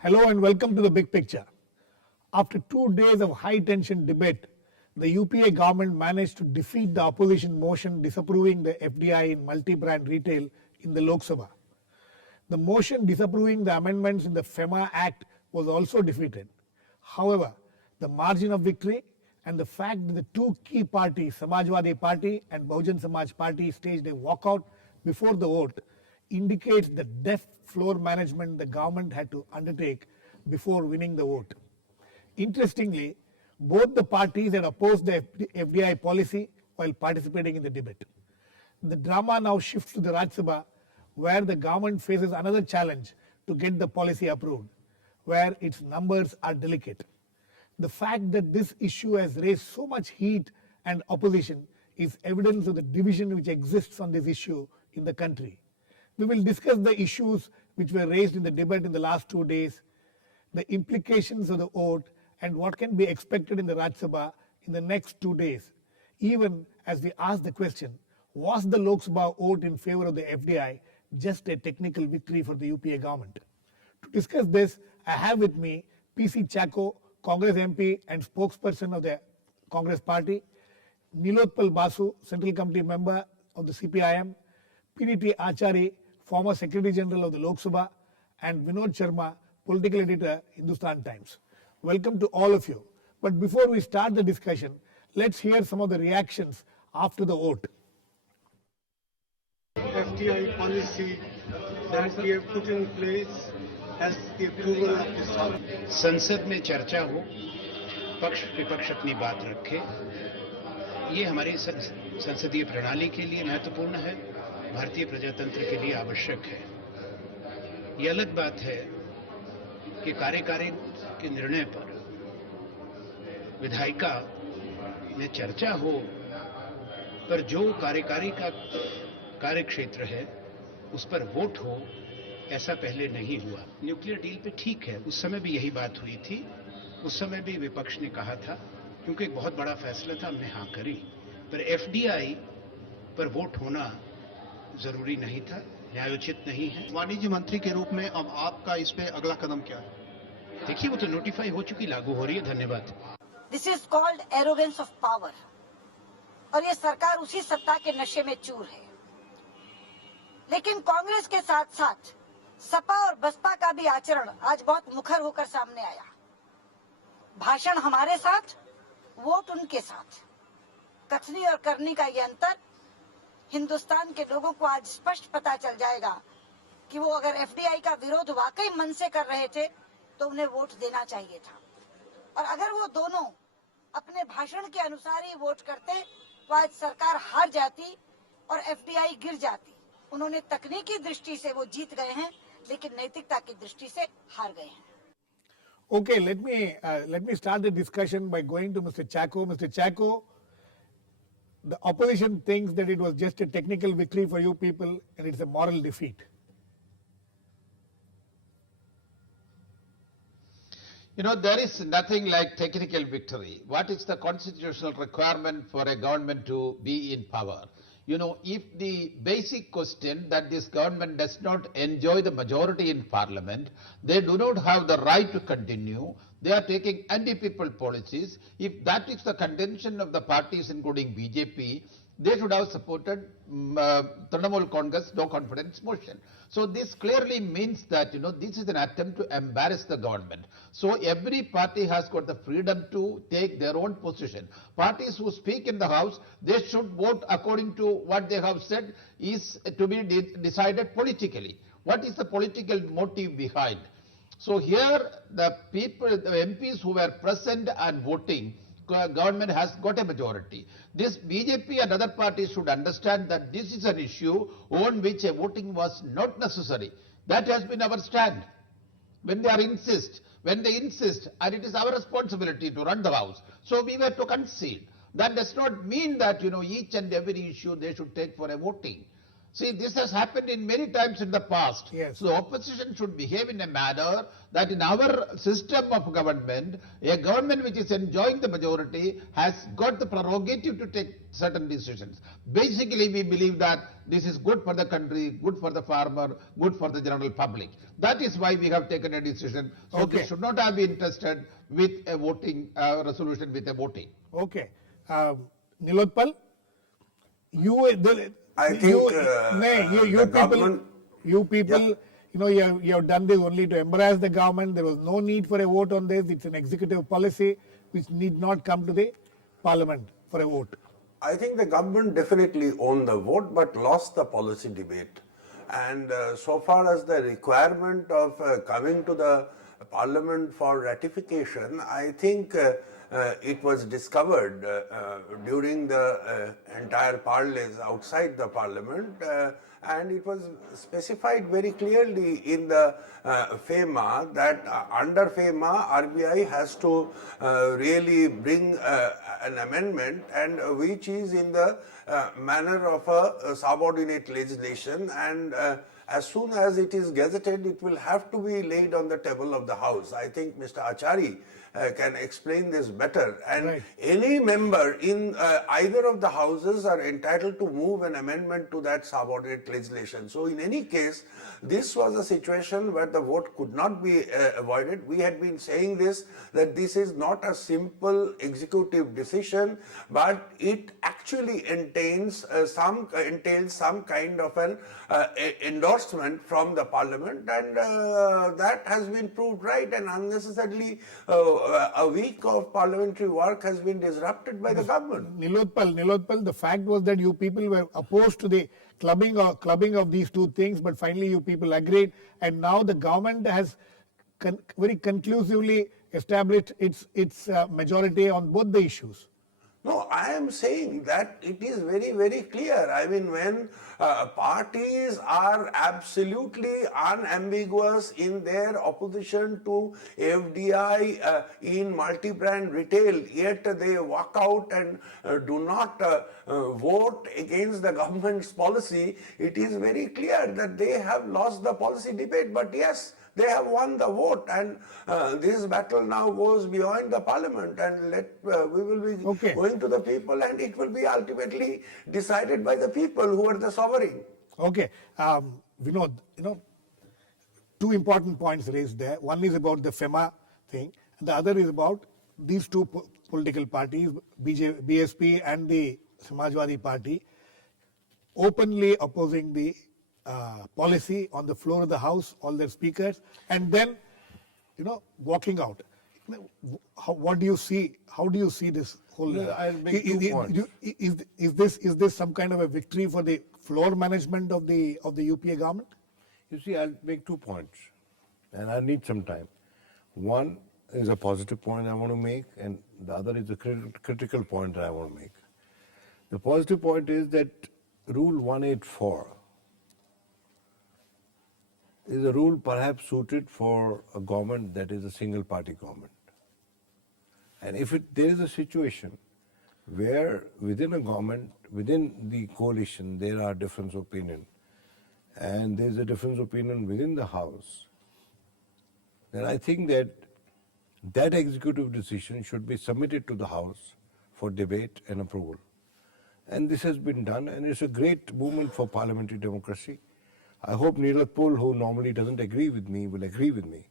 Hello and welcome to the big picture. After 2 days of high tension debate, the UPA government managed to defeat the opposition motion disapproving the FDI in multi-brand retail in the Lok Sabha. The motion disapproving the amendments in the FEMA Act was also defeated. However, the margin of victory and the fact that the two key parties, Samajwadi Party and Bahujan Samaj Party, staged a walkout before the vote indicates the deft floor management the government had to undertake before winning the vote. Interestingly, both the parties had opposed the FDI policy while participating in the debate. The drama now shifts to the Rajya Sabha, where the government faces another challenge to get the policy approved, where its numbers are delicate. The fact that this issue has raised so much heat and opposition is evidence of the division which exists on this issue in the country. We will discuss the issues which were raised in the debate in the last 2 days, the implications of the vote, and what can be expected in the Rajya Sabha in the next 2 days, even as we ask the question, was the Lok Sabha vote in favor of the FDI just a technical victory for the UPA government? To discuss this, I have with me P.C.Chacko, Congress MP and spokesperson of the Congress party, Nilotpal Basu, Central Committee member of the CPIM, P.D.T.Achary, former Secretary General of the Lok Sabha, and Vinod Sharma, political editor, Hindustan Times. Welcome to all of you. But before we start the discussion, let's hear some of the reactions after the vote. FDI policy that we have put in place has the approval of the Sabha. संसद में चर्चा हो, पक्ष विपक्ष अपनी बात रखे, ये हमारी संसदीय प्रणाली के लिए महत्वपूर्ण है, भारतीय प्रजातंत्र के लिए आवश्यक है। ये अलग बात है कि कार्यकारी के निर्णय पर विधायिका में चर्चा हो, पर जो कार्यकारी का कार्यक्षेत्र है उस पर वोट हो, ऐसा पहले नहीं हुआ। न्यूक्लियर डील पे ठीक है, उस समय भी यही बात हुई थी, उस समय भी विपक्ष ने कहा था, क्योंकि एक बहुत बड़ा फैसला था, हमने हाँ करी, पर एफडीआई पर वोट होना जरूरी नहीं था, न्यायोचित नहीं है। वाणिज्य मंत्री के रूप में अब आपका इस पे अगला कदम क्या है? देखिए, वो तो नोटिफाई हो चुकी, लागू हो रही है। धन्यवाद। This is called arrogance of power, और ये सरकार उसी सत्ता के नशे में चूर है। लेकिन कांग्रेस के साथ साथ सपा और बसपा का भी आचरण आज बहुत मुखर होकर सामने आया। भाषण हमारे साथ, वोट उनके साथ। कथनी और करनी का ये अंतर हिंदुस्तान के लोगों को आज स्पष्ट पता चल जाएगा कि वो अगर एफडीआई का विरोध वाकई मन से कर रहे थे तो उन्हें वोट देना चाहिए था, और अगर वो दोनों अपने भाषण के अनुसार ही वोट करते तो आज सरकार हार जाती और एफडीआई गिर जाती। उन्होंने तकनीकी दृष्टि से वो जीत गए हैं, लेकिन नैतिकता की दृष्टि से हार गए हैं। Okay, let me start the discussion by going to Mr. Chacko. Mr. Chacko, the opposition thinks that it was just a technical victory for you people and it's a moral defeat. You know, there is nothing like technical victory. What is the constitutional requirement for a government to be in power? You know, if the basic question that this government does not enjoy the majority in parliament, they do not have the right to continue, they are taking anti-people policies. If that is the contention of the parties including BJP, they should have supported Trinamool Congress no confidence motion. So this clearly means that, you know, this is an attempt to embarrass the government. So every party has got the freedom to take their own position. Parties who speak in the House, they should vote according to what they have said is to be decided politically. What is the political motive behind? So here the people, the MPs who were present and voting, government has got a majority. This BJP and other parties should understand that this is an issue on which a voting was not necessary. That has been our stand. When they insist, and it is our responsibility to run the house, so we were to concede. That does not mean that, you know, each and every issue they should take for a voting. See, this has happened in many times in the past. Yes. So the opposition should behave in a manner that in our system of government, a government which is enjoying the majority has got the prerogative to take certain decisions. Basically, we believe that this is good for the country, good for the farmer, good for the general public. That is why we have taken a decision. So Okay. this should not have been tested with a voting resolution with a voting. Okay. Nilotpal, I think you the government- people, Yeah. you have done this only to embarrass the government. There was no need for a vote on this. It's an executive policy which need not come to the parliament for a vote. I think the government definitely won the vote but lost the policy debate. And so far as the requirement of coming to the parliament for ratification, I think it was discovered during the entire parleys outside the parliament and it was specified very clearly in the FEMA that under FEMA RBI has to really bring an amendment and which is in the manner of a subordinate legislation and as soon as it is gazetted it will have to be laid on the table of the House. I think Mr. Achary can explain this better and Right. any member in either of the houses are entitled to move an amendment to that subordinate legislation. So in any case, this was a situation where the vote could not be avoided. We had been saying this, that this is not a simple executive decision, but it actually entails some kind of an endorsement from the parliament and that has been proved right and unnecessarily a week of parliamentary work has been disrupted by the government. Nilotpal, the fact was that you people were opposed to the clubbing of these two things, but finally you people agreed, and now the government has very conclusively established its majority on both the issues. No, I am saying that it is very, very clear. I mean, when parties are absolutely unambiguous in their opposition to FDI in multi-brand retail, yet they walk out and do not vote against the government's policy, it is very clear that they have lost the policy debate. But yes, they have won the vote and this battle now goes beyond the parliament and we will be going to the people and it will be ultimately decided by the people who are the sovereign. Okay, Vinod, two important points raised there. One is about the FEMA thing and the other is about these two political parties, BSP and the Samajwadi Party, openly opposing the policy on the floor of the House, all their speakers, and then, walking out. What do you see? How do you see this whole? I'll make 2 points. Is this some kind of a victory for the floor management of the UPA government? You see, I'll make 2 points, and I need some time. One is a positive point I want to make, and the other is a critical point that I want to make. The positive point is that Rule 184 is a rule perhaps suited for a government that is a single party government. And if there is a situation where within a government, within the coalition, there are difference of opinion, and there is a difference of opinion within the House, then I think that that executive decision should be submitted to the House for debate and approval. And this has been done, and it's a great movement for parliamentary democracy. I hope Nilotpal, who normally doesn't agree with me, will agree with me.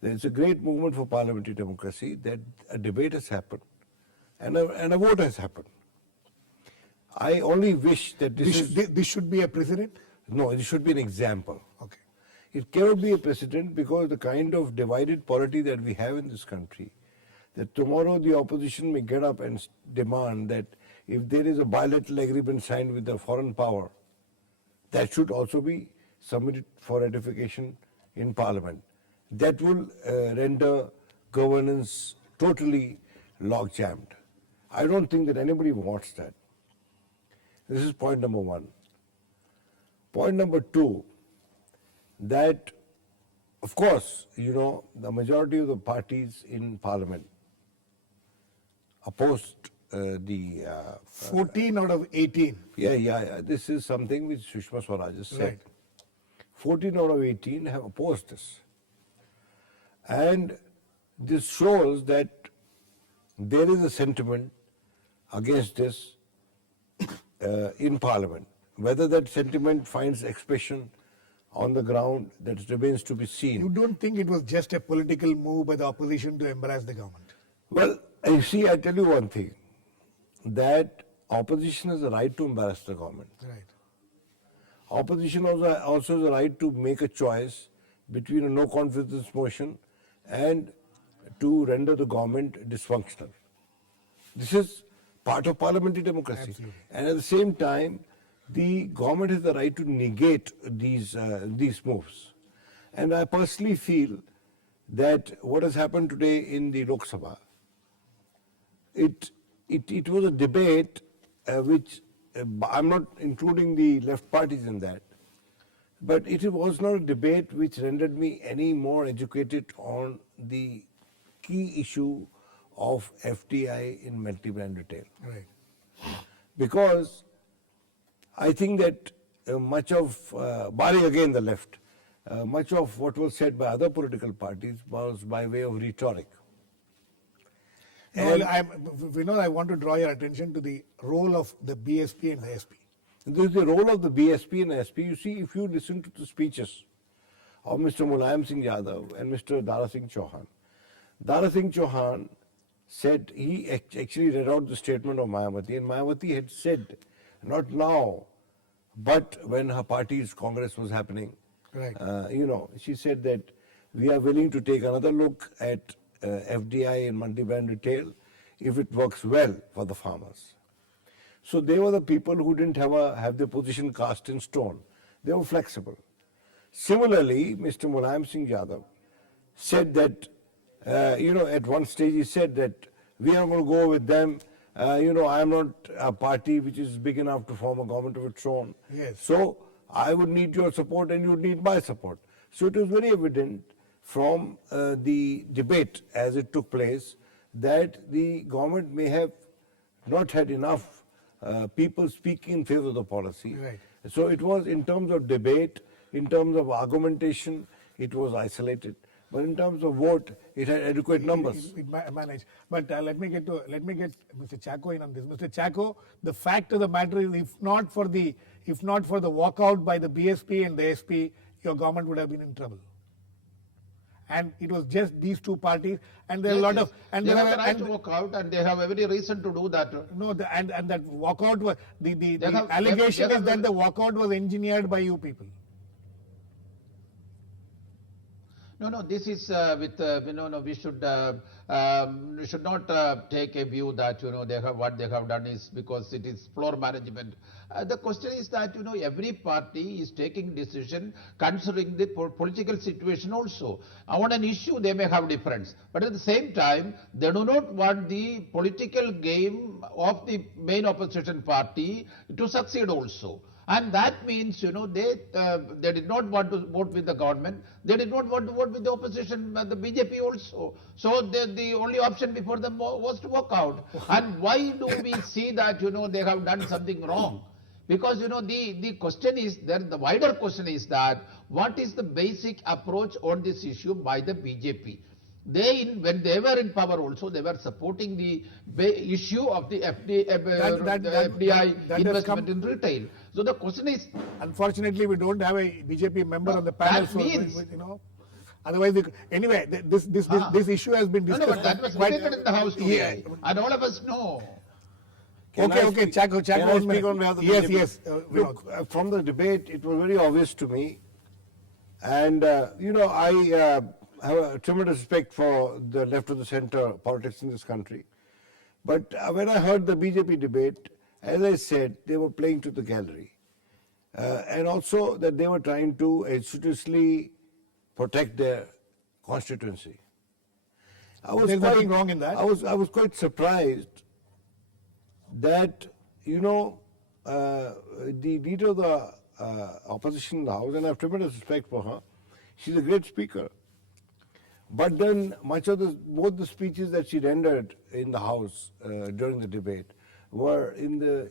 That it's a great movement for parliamentary democracy that a debate has happened and a vote has happened. I only wish that This should be a precedent? No, it should be an example. Okay. It cannot be a precedent because the kind of divided polity that we have in this country, that tomorrow the opposition may get up and demand that if there is a bilateral agreement signed with a foreign power, that should also be submitted for ratification in Parliament. That will render governance totally log-jammed. I don't think that anybody wants that. This is point number one. Point number two, that of course, the majority of the parties in Parliament opposed the 14 out of 18. yeah. This is something which Sushma Swaraj has said. Right. 14 out of 18 have opposed this. And this shows that there is a sentiment against this in Parliament. Whether that sentiment finds expression on the ground, that remains to be seen. You don't think it was just a political move by the opposition to embarrass the government? Well, you see, I tell you one thing, that opposition has a right to embarrass the government. Right. Opposition also has a right to make a choice between a no confidence motion and to render the government dysfunctional. This is part of parliamentary democracy. Absolutely. And at the same time, the government has the right to negate these moves. And I personally feel that what has happened today in the Lok Sabha, it was a debate which, I'm not including the left parties in that, but it was not a debate which rendered me any more educated on the key issue of FDI in multi-brand retail. Right. Because I think that much of, barring again the left, much of what was said by other political parties was by way of rhetoric. No, Vinod, I want to draw your attention to the role of the BSP and the SP. This is the role of the BSP and SP. You see, if you listen to the speeches of Mr. Mulayam Singh Yadav and Mr. Dara Singh Chauhan said, he actually read out the statement of Mayawati, and Mayawati had said, not now, but when her party's Congress was happening, Right. She said that we are willing to take another look at FDI and multi-brand retail if it works well for the farmers. So they were the people who didn't have their position cast in stone. They were flexible. Similarly, Mr. Mulayam Singh Yadav said that, at one stage he said that we are going to go with them. I am not a party which is big enough to form a government of its own. Yes. So I would need your support and you would need my support. So it was very evident from the debate as it took place that the government may have not had enough people speaking in favor of the policy. Right. So it was, in terms of debate, in terms of argumentation, it was isolated. But in terms of vote, it had adequate numbers. It managed. But let me get Mr. Chacko in on this. Mr. Chacko, the fact of the matter is, if not for the walkout by the BSP and the SP, your government would have been in trouble. And it was just these two parties, and there are a lot of, and they there have are, the right and to walk out, and they have every reason to do that. no, and that walkout was the have- allegation they is have- that the walkout was engineered by you people. No, this is we should not take a view that what they have done is because it is floor management. The question is that every party is taking decision considering the political situation also. On an issue they may have difference, but at the same time they do not want the political game of the main opposition party to succeed also. And that means, they did not want to vote with the government. They did not want to vote with the opposition, the BJP also. So the only option before them was to walk out. And why do we see that, they have done something wrong? Because, the question is, the wider question is that, what is the basic approach on this issue by the BJP? When they were in power also, they were supporting the issue of the FDI that investment in retail. So the question is, Unfortunately, we don't have a BJP member on the panel. that means- Otherwise, anyway, this issue has been no, discussed. but that was debated in the House today, Yeah. and all of us know. Okay, Chacko, Can I one speak minute. on behalf of the Yes, BJP? yes. Look, from the debate, it was very obvious to me. And, I have a tremendous respect for the left of the center politics in this country. But when I heard the BJP debate, as I said, they were playing to the gallery. And also that they were trying to assiduously protect their constituency. There's nothing wrong in that. I was quite surprised that, the leader of the opposition in the House, and I have tremendous respect for her, she's a great speaker. But then both the speeches that she rendered in the House during the debate were in the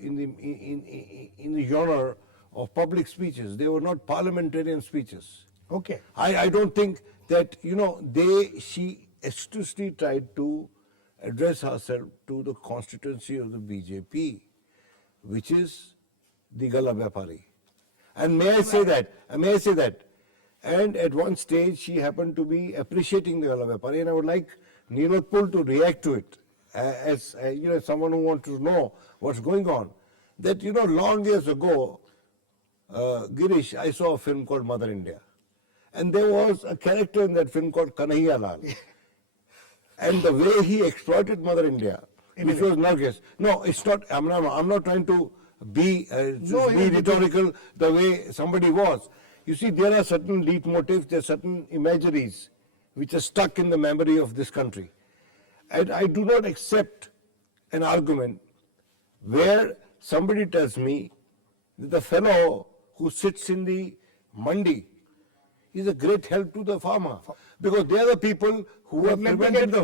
genre of public speeches. They were not parliamentarian speeches. Okay. I don't think that, she astutely tried to address herself to the constituency of the BJP, which is the Gala Vyapari. And may I say that? And at one stage, she happened to be appreciating the Gala Vyapari, and I would like Nilotpal to react to it as someone who wants to know what's going on. That, long years ago, Girish, I saw a film called Mother India. And there was a character in that film called Kanhaiya Lal. And the way he exploited Mother India, which was Nargis. No, it's not, I'm not trying to be rhetorical the way somebody was. You see, there are certain leitmotifs, there are certain imageries which are stuck in the memory of this country. And I do not accept an argument where somebody tells me that the fellow who sits in the mandi is a great help to the farmer. Because they are the people who have prevented the...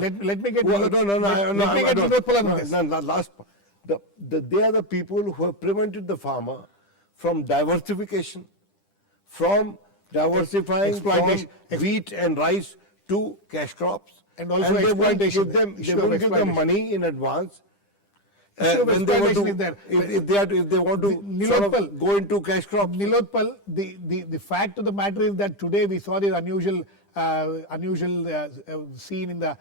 They are the people who have prevented the farmer from diversification, from diversifying from wheat and rice to cash crops. And also they won't exploitation. They won't give them money in advance when they want to, if they want to sort of go into cash crops. Nilotpal, the fact of the matter is that today we saw this unusual scene in the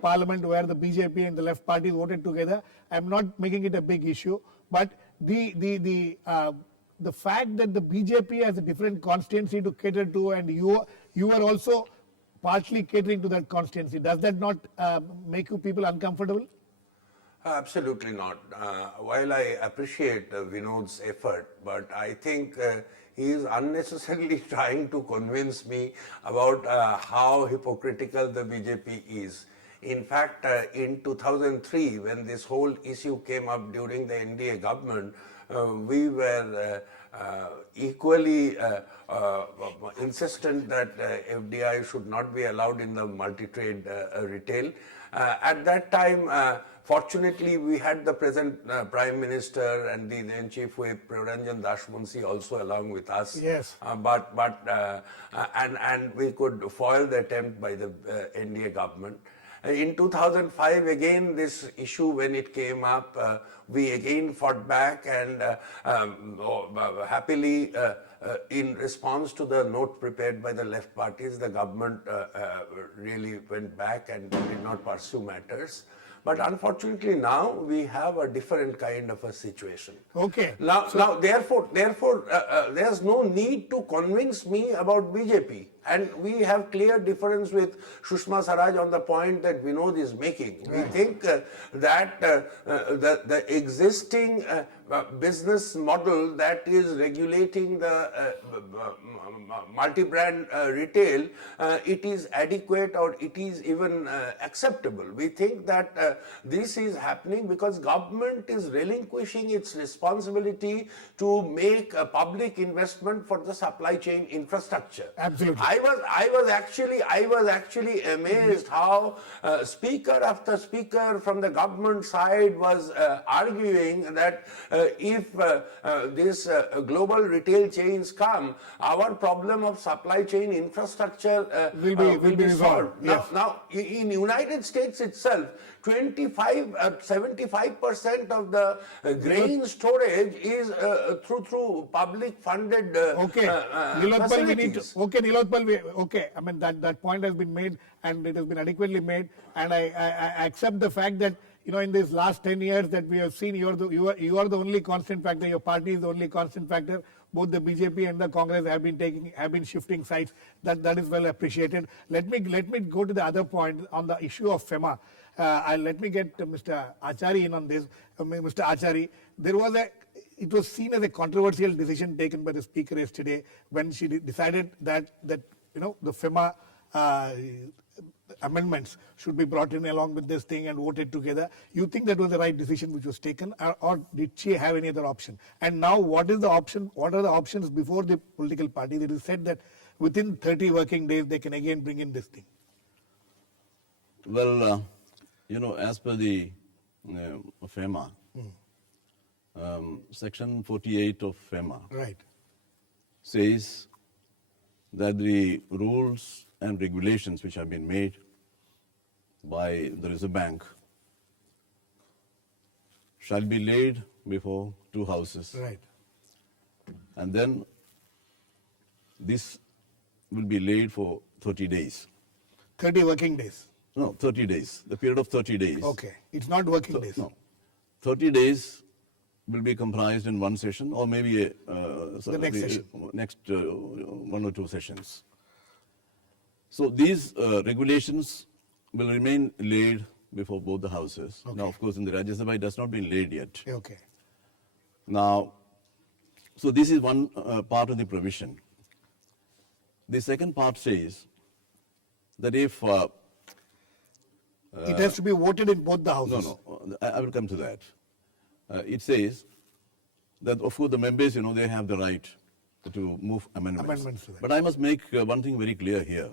parliament where the BJP and the left parties voted together. I'm not making it a big issue, but the fact that the BJP has a different constituency to cater to, and you are also partly catering to that constituency, does that not make you people uncomfortable? Absolutely not. While I appreciate Vinod's effort, but I think he is unnecessarily trying to convince me about how hypocritical the BJP is. In fact, in 2003, when this whole issue came up during the NDA government, we were equally insistent that FDI should not be allowed in the multi-trade retail. At that time, fortunately, we had the present Prime Minister and the then Chief Whip, Ranjan Dashmunsi, also along with us. Yes. And we could foil the attempt by the NDA government. In 2005, again, this issue, when it came up, we again fought back, and happily, in response to the note prepared by the left parties, the government really went back and did not pursue matters. But unfortunately now we have a different kind of a situation. Okay. Now therefore, there's no need to convince me about BJP. And we have clear difference with Sushma Swaraj on the point that Vinod is making. We think that the existing business model that is regulating the multi-brand retail, it is adequate, or it is even acceptable. We think that this is happening because government is relinquishing its responsibility to make a public investment for the supply chain infrastructure. Absolutely. I was actually amazed how speaker after speaker from the government side was arguing that if these global retail chains come, our problem of supply chain infrastructure will be solved. Yes. Now, in United States itself, 75% of the grain storage is through public funded facilities. I mean, that point has been made, and it has been adequately made, and I accept the fact that, you know, in these last 10 years that we have seen, you are the only constant factor. Your party is the only constant factor. Both the BJP and the Congress have been shifting sides. That is well appreciated. Let me go to the other point on the issue of FEMA. Let me get Mr. Achary in on this. Mr. Achary, it was seen as a controversial decision taken by the Speaker yesterday when she decided that you know, the FEMA amendments should be brought in along with this thing and voted together. You think that was the right decision which was taken, or did she have any other option? And now what is the option? What are the options before the political party? It is said that within 30 working days they can again bring in this thing. Well, as per the FEMA, Section 48 of FEMA Right. says that the rules and regulations which have been made by the Reserve Bank shall be laid before two houses. Right. And then this will be laid for 30 days. 30 working days. No, 30 days, the period of 30 days. Okay. It's not working days. No, 30 days will be comprised in one session or maybe The next session. next one or two sessions. So these regulations will remain laid before both the houses. Okay. Now, of course, in the Rajya Sabha, it has not been laid yet. Okay. Now, so this is one part of the provision. The second part says that if It has to be voted in both the houses. no, I will come to that. It says that, of course, the members, they have the right to move amendments. Amendments to that. But I must make one thing very clear here,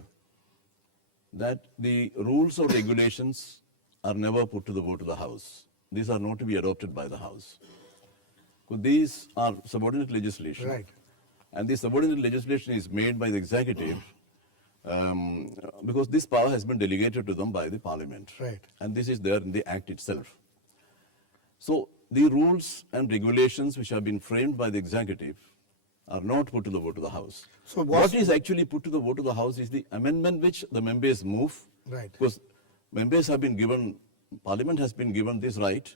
that the rules or regulations are never put to the vote of the House. These are not to be adopted by the House. So these are subordinate legislation. Right. And this subordinate legislation is made by the executive because this power has been delegated to them by the parliament. Right. And this is there in the act itself. So the rules and regulations which have been framed by the executive are not put to the vote of the House. So what is actually put to the vote of the House is the amendment which the members move. Right. Because members have been given, Parliament has been given this right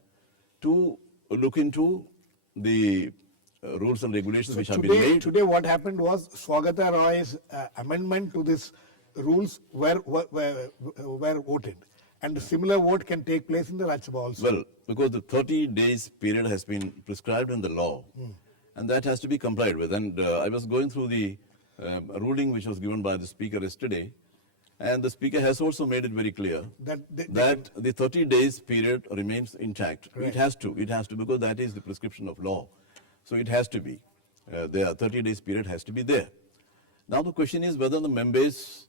to look into the rules and regulations which have been made. Today what happened was Swagata Roy's amendment to this rules were voted. And a similar vote can take place in the Rajya Sabha also. Well, because the 30 days period has been prescribed in the law, and that has to be complied with. And I was going through the ruling which was given by the Speaker yesterday, and the Speaker has also made it very clear That the 30 days period remains intact. Right. It has to, because that is the prescription of law. So it has to be there. 30 days period has to be there. Now the question is whether the members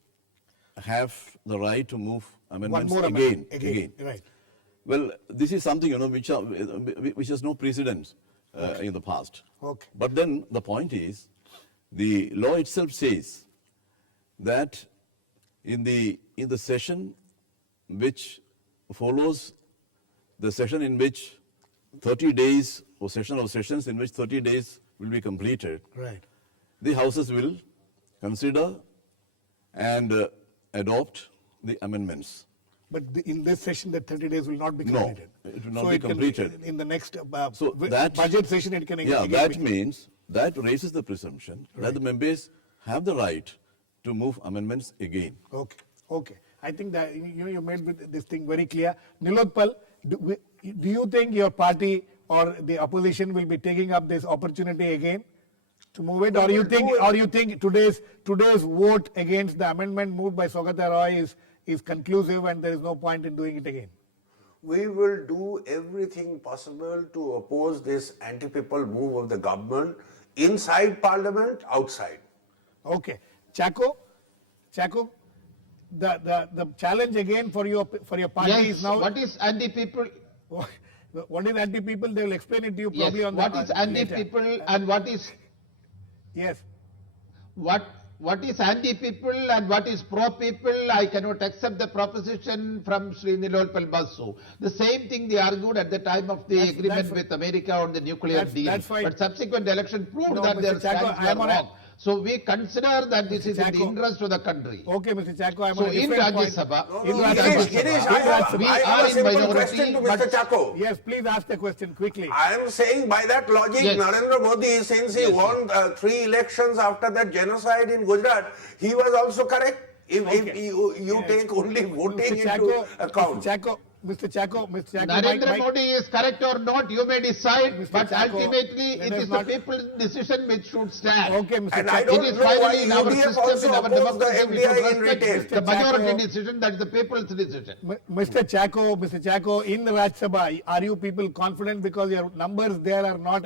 have the right to move amendments more again. amendment. Right. Well, this is something which has no precedence in the past. Okay. But then the point is, the law itself says that in the session which follows the session in which 30 days or session of sessions in which 30 days will be completed, Right. the houses will consider and adopt the amendments. But in this session, the 30 days will not be No, completed. it will not So be it can completed. in the next So that budget session, it can Yeah, again that be- means that raises the presumption that the members have the right to move amendments again. Okay. Okay. I think that you made this thing very clear. Nilotpal, do you think your party or the opposition will be taking up this opportunity again to move it, or you think today's vote against the amendment moved by Swagata Roy is conclusive and there is no point in doing it again? We will do everything possible to oppose this anti-people move of the government inside parliament, outside. Okay. Chacko, the challenge again for your party Yes, is now. what is anti-people? What is anti-people? They will explain it to you Yes, probably on what the is anti-people and what is Yes. what is anti-people and what is pro-people? I cannot accept the proposition from Sri Nilotpal Basu. The same thing they argued at the time of the agreement with America on the nuclear deal. that's fine. But subsequent election proved No, that their Mr. Chacko, stands I am were on a- wrong. So we consider that this is in the Chacko. interest of the country. Okay, Mr. Chacko, I'm So on a in different Rajya point. Sabha, In Rajya Girish, Sabha. Girish, In I have Rajya We Sabha. a are in simple minority, question to but- Mr. Chacko. Yes, please ask the question quickly. I am saying by that logic, Yes. Narendra Modi, since he Yes, won 3 elections after that genocide in Gujarat, he was also correct. If you Yes. take only voting Mr. into account. Mr. Chacko, Narendra Modi is correct or not, you may decide, Mr. but Chacko, ultimately let it us is not- the people's decision which should stand. Okay, Mr. And I Chacko. don't It is know why finally in our UDF system, also in our opposed the democracy, we should FDI in respect retail. the majority Chacko. decision, that is the people's decision. Mr. Chacko, in the Rajya Sabha, are you people confident because your numbers there are not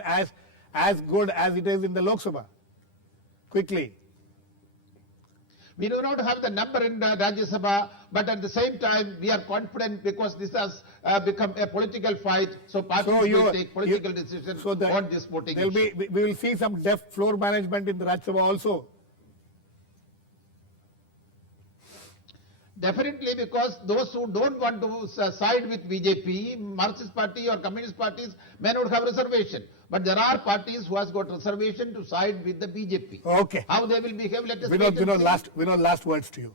as good as it is in the Lok Sabha? Quickly. We do not have the number in Rajya Sabha, but at the same time, we are confident because this has become a political fight. So parties will take political decisions on this voting issue. We will see some deft floor management in the Rajya Sabha also. Definitely, because those who don't want to side with BJP, Marxist Party or Communist parties may not have reservation. But there are parties who has got reservation to side with the BJP. Okay. How they will behave, let us Vinod, last words to you.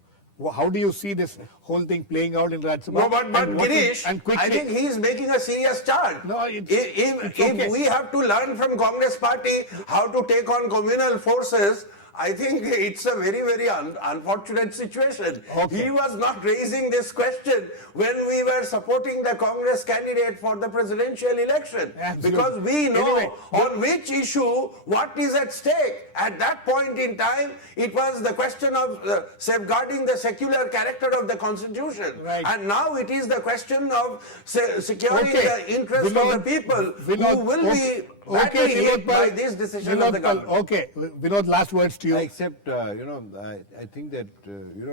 How do you see this whole thing playing out in Rajya Sabha? No, but Girish, I think he is making a serious charge. No, if we have to learn from Congress party how to take on communal forces, I think it's a very, very unfortunate situation. Okay. He was not raising this question when we were supporting the Congress candidate for the presidential election. Absolutely. Because we know on which issue what is at stake. At that point in time, it was the question of safeguarding the secular character of the constitution. Right. And now it is the question of securing the interest of the people who will be badly hit by this decision of the government. Okay, Vinod, last words to you. Except, I think that,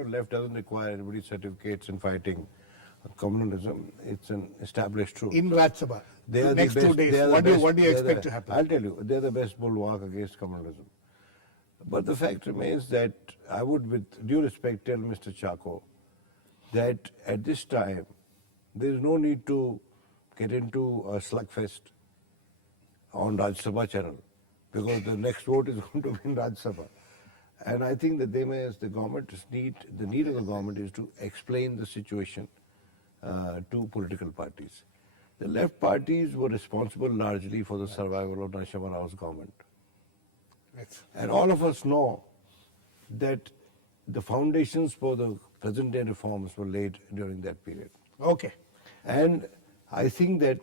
left doesn't require anybody's certificates in fighting communalism. It's an established truth. In Rajya Sabha, They the are next the 2 best, days, they are what the do you best- they are expect the- to happen? I'll tell you, they're the best bulwark against communalism. But the fact remains that I would, with due respect, tell Mr. Chacko that at this time, there is no need to get into a slugfest on Rajya Sabha channel, because the next vote is going to be in Rajya Sabha. And I think that they may, as the government is the need of the government is to explain the situation to political parties. The left parties were responsible largely for the survival of Narasimha Rao's government. And all of us know that the foundations for the present day reforms were laid during that period. Okay. And I think that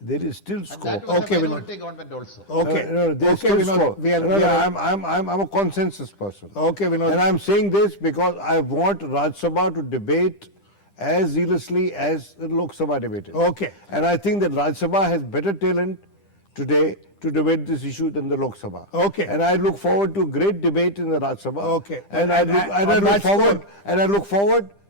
there is still And scope. that was Okay, a Vinod. minority government also. Okay. There's Okay, still Vinod. scope. I'm a consensus person. Okay, Vinod. And I'm saying this because I want Rajya Sabha to debate as zealously as the Lok Sabha debated. Okay. And I think that Rajya Sabha has better talent today to debate this issue than the Lok Sabha. Okay. And I look forward to great debate in the Rajya Sabha. Okay. And I look forward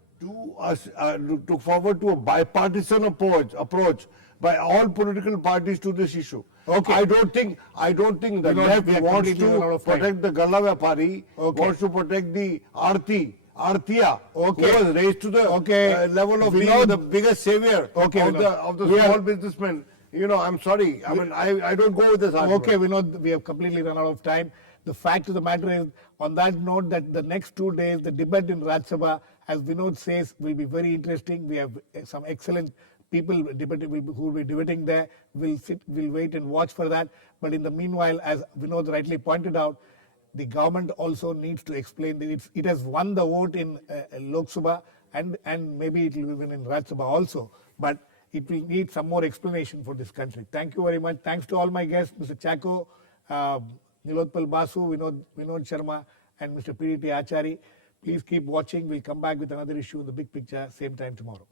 to a bipartisan approach by all political parties to this issue. Okay. I don't think the Vinod, left we are wants completely out to of time. protect the Galla Vyapari, Okay. wants to protect the Artiya, Okay. who was raised to the level of being Vinod. the biggest savior Okay, of Vinod. the We are- small businessmen. I'm sorry. I don't go with this argument. Okay, Vinod, we have completely run out of time. The fact of the matter is, on that note, that the next 2 days, the debate in Rajya Sabha, as Vinod says, will be very interesting. We have some excellent people who will be debating there. We'll wait and watch for that. But in the meanwhile, as Vinod rightly pointed out, the government also needs to explain that it has won the vote in Lok Sabha and maybe it will win in Rajya Sabha also. But it will need some more explanation for this country. Thank you very much. Thanks to all my guests, Mr. Chacko, Nilotpal Basu, Vinod Sharma, and Mr. P.D.T.Achary. Please keep watching. We'll come back with another issue in the big picture, same time tomorrow.